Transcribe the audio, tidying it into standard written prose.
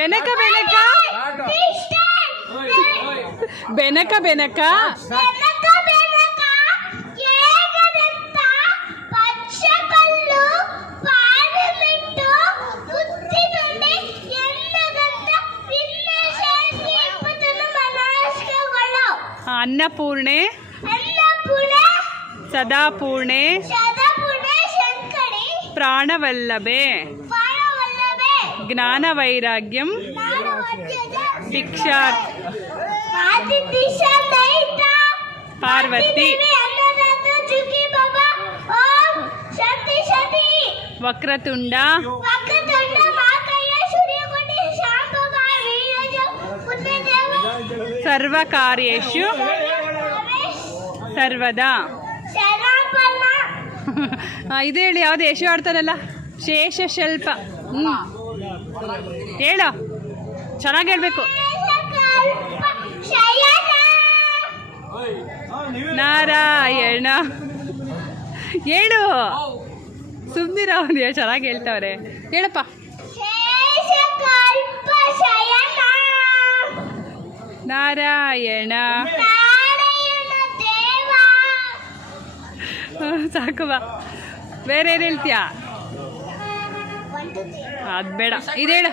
ಬೆನಕ ಬೆನಕ ಬೆನಕ ಬೆನಕ ಅನ್ನಪೂರ್ಣೆ ಸದಾಪೂರ್ಣೆ ಪ್ರಾಣವಲ್ಲಭೆ ಜ್ಞಾನವೈರಾಗ್ಯಂ ಭಿಕ್ಷಾರ್ಥ ಪಾರ್ವತಿ ವಕ್ರತುಂಡ ಸರ್ವಕಾರ್ಯೇಷು ಸರ್ವದಾ. ಇದು ಹೇಳಿ, ಯಾವುದು ಯಶು ಆಡ್ತಾರಲ್ಲ, ಶೇಷಶಲ್ಪ. ಹೇಳು, ಚೆನ್ನಾಗಿ ಹೇಳ್ಬೇಕು. ನಾರಾಯಣ ಹೇಳು, ಸುಮ್ಮನಿರ, ಅವನು ಚೆನ್ನಾಗಿ ಹೇಳ್ತಾವ್ರೆ. ಹೇಳಪ್ಪ. ನಾರಾಯಣ ಸಾಕು ಬಾ. ಬೇರೆ ಏನು ಹೇಳ್ತೀಯಾ? ಅದು ಬೇಡ, ಇದು ಹೇಳು.